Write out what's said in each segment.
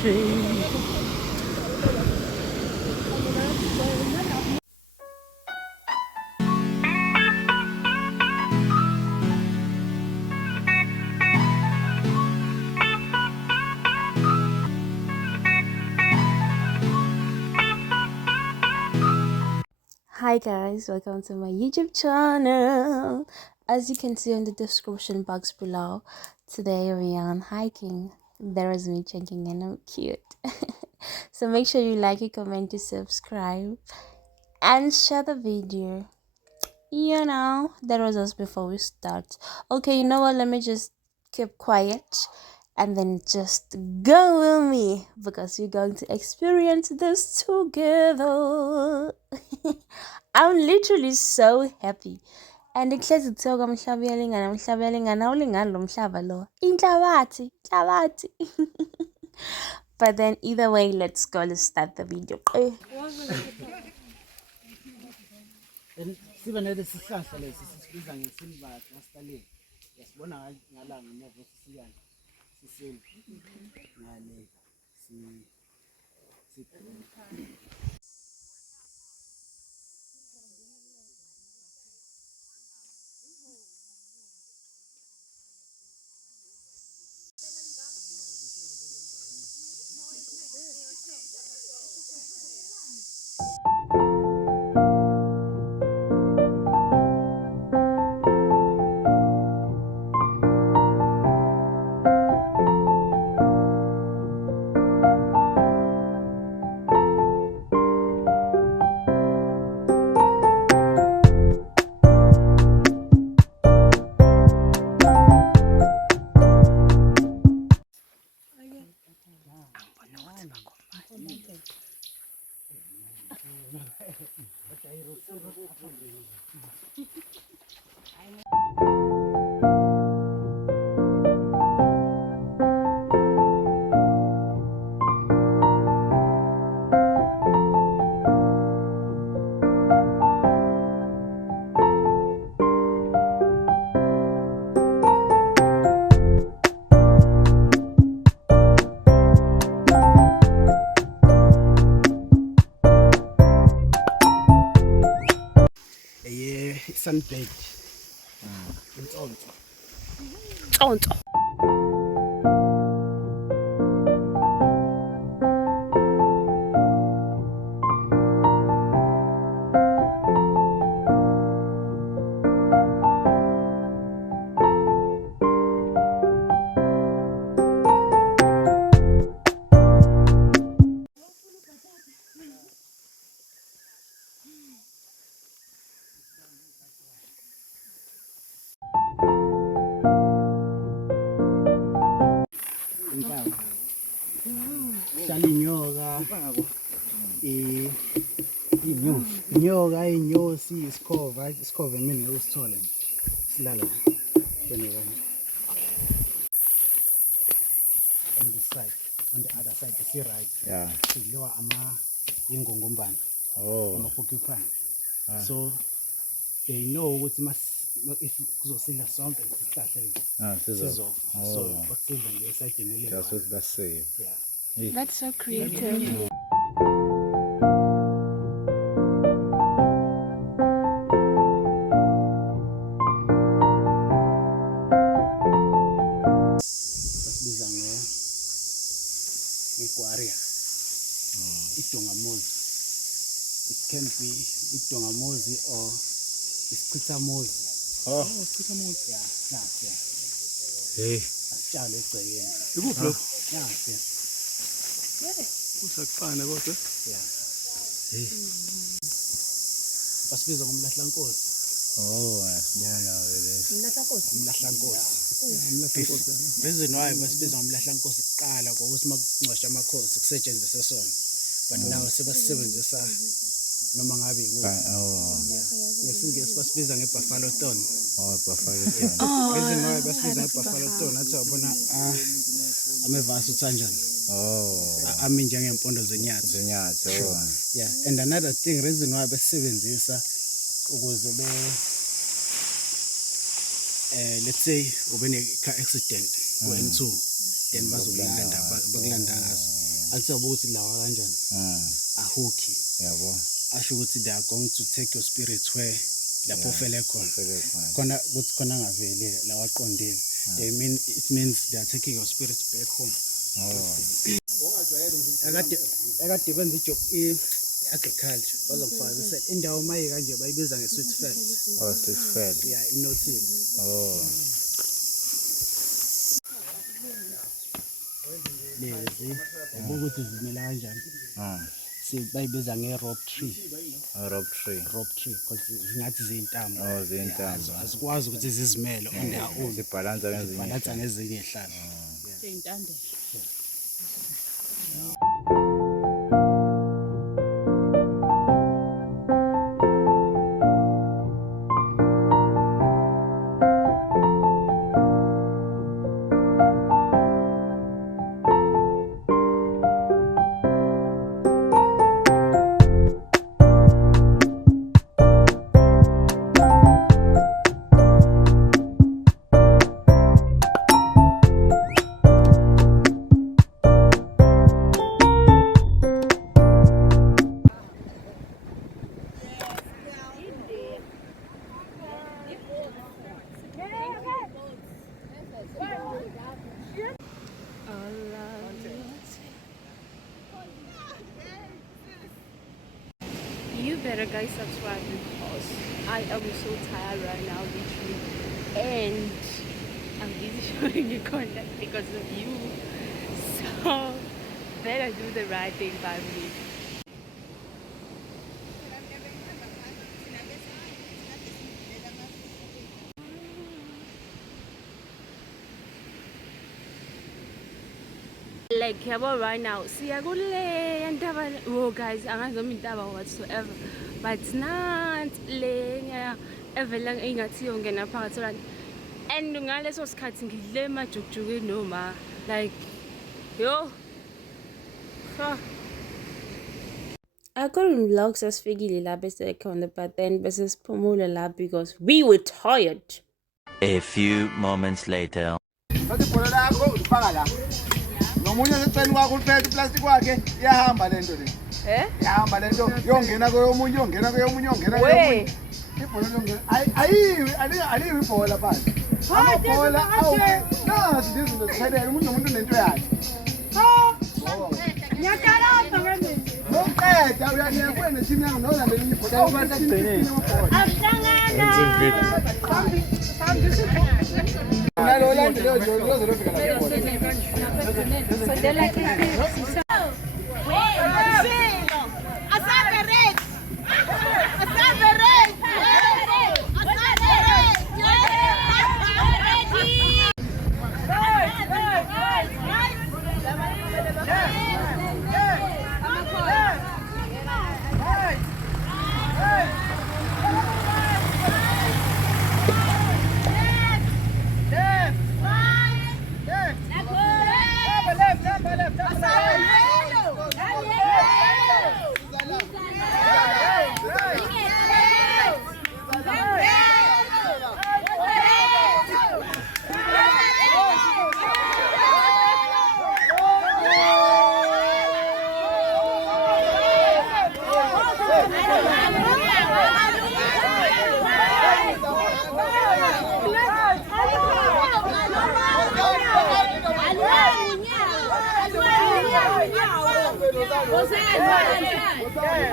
tree. Hi guys, welcome to my YouTube channel. As you can see in the description box below, today we are on hiking. There is me checking and I'm cute. So make sure you like it, comment, and subscribe and share the video. That was us before we start. Okay, you know what, let me just keep quiet and then just go with me because we're going to experience this together. I'm literally so happy. And ihlezi kuthiwa Mhlabuyalingana awulingani lo mhlaba lo. Inhlabathi. But then either way, let's go, let's start the video. Sibe nalesi sihlahla lesi sisibiza ngesilva kastaleni. Yasibona ngalanga ngevo sisiyana. Sisele. Ngale si sunbed. Tonto. Inyoka inyosi isikhova mina usithole silala on the other side see right sidliwa ingungumbana porcupine. So they know ukuthi if kuzosidla sonke isihlahla sizofa, so bakusidla ngesayidini le just what they say. Yeah, That's so creative. basibiza ngegwaria idongamozi. It can be idongamozi or isichithamozi. Isichithamozi. Yeah, nasi yeah. Hey, asitshalo egcekeni. ikuphi lokho? Nasi Kusakufana kodwa. yeah. Hey. Basibiza ngomlahlankosi. Yasibona lesi. Umlahlankosi. Reason why basibiza ngomlahlankosi kuqala ukuthi makungcwasha amakhosi kusetshenziswe sona. But now sebasebenzisa noma ngabe ngesingesi basibiza ngebuffalo thorn. Buffalo thorn. Reason why basibiza ngebuffalo thorn athi wabona amevasi uthanjani. Ami njengempondo zenyathi. Yeah, and another thing reason why basebenzisa ukuze let's say ube ne car accident when two then bazokulanda ngazo. Akusabe ukuthi lawa kanjani. Ahuki. Yabo. Asho ukuthi they are going to take your spirits where lapho ufele khona. Khona ukuthi khona ngaveli la waqondile. It means they are taking your spirits back home. Akade benza ijob agriculture bazongifaka indawo maye kanje bayibiza nge-sweet felt. Sweet felt. Yeah, inothile. Lezi ukuthi zimela kanjani. Bayibiza nge-rope tree. Rope tree because zingathi ziyintambo. Ziyintambo. Azikwazi ukuthi zizimele on their own. Zibhalansa ngezinye ihlala. Ziyintande. You better guys subscribe because I am so tired right now, literally, and I'm busy showing you content because of you. So better do the right thing by me. Like right now, see I go and oh guys, I'm not whatsoever, but not laying ever long and ngaleso sikhathi ngidle majukujuku noma like yo. I couldn't vlog as figili la bese account, but then business Pumula la because we were tired. A few moments later. Nomunye seqeni kwakho uphethe iplastic wakhe iyahamba lento le. Iyahamba lento yongena koyomunye yongena koyomunye yongena koyomunye. Ibhola yongena. Ayiwi ibhola phansi. Amabhola awuke. Nazi izinto zikhalela umuntu nomuntu nento yakhe. Ngiyakaramba ngene. Noqeda uyaniya neteam yakho nola lelinye ibhola. Awubasekugcineni. Ahlangana. Nalo landi lo lozofika lapho.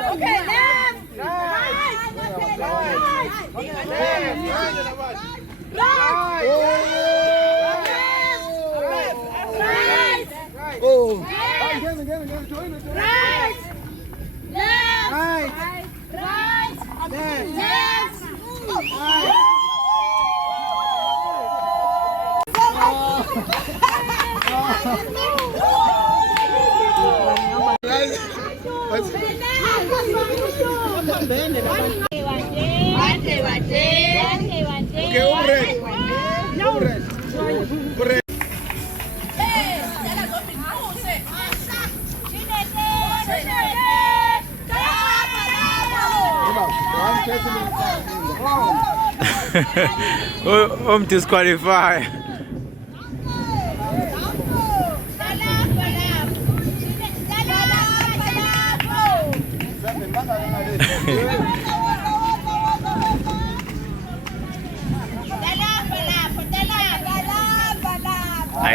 Okay, left, right, Oh, again, join it. right, left, Right, right, left, yes. Disqualify.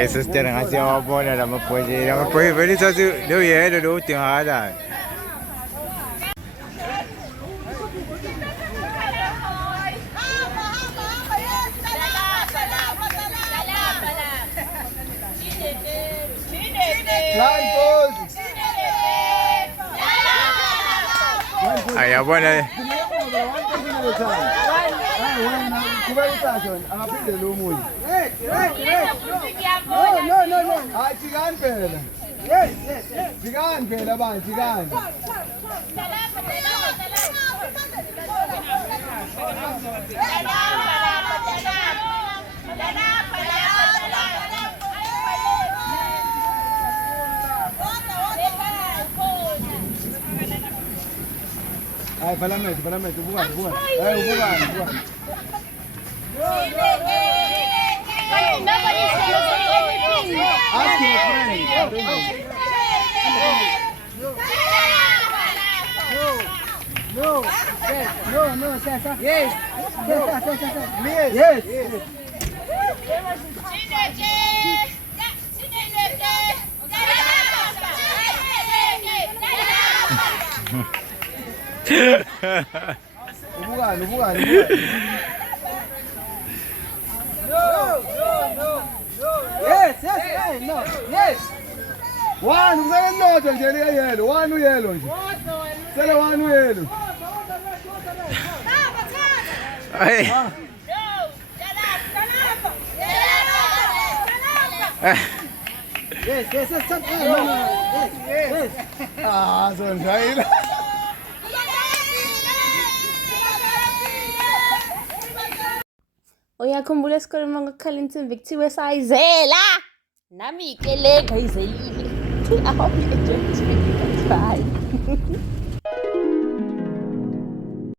Hayi sister ngathi yawabona lamabhodlela vele ithathe lo yelo lo udingakalayo. Ayabona angaphindela omunye hayi jikani phela jikani phela bani jikani hayi balamete ubukani hayi ubukani Nobody's gonna say anything. ask your friend no Sasa yes ubukani yes one usenodwa nje liyelo one uyelo nje sele one uyelo Ay. yes sonjayile Uyakhumbula esikoleni ngokukhala insimbi kuthiwe sayizela nami ke le ngayizelile. I hope you enjoyed this video. Bye.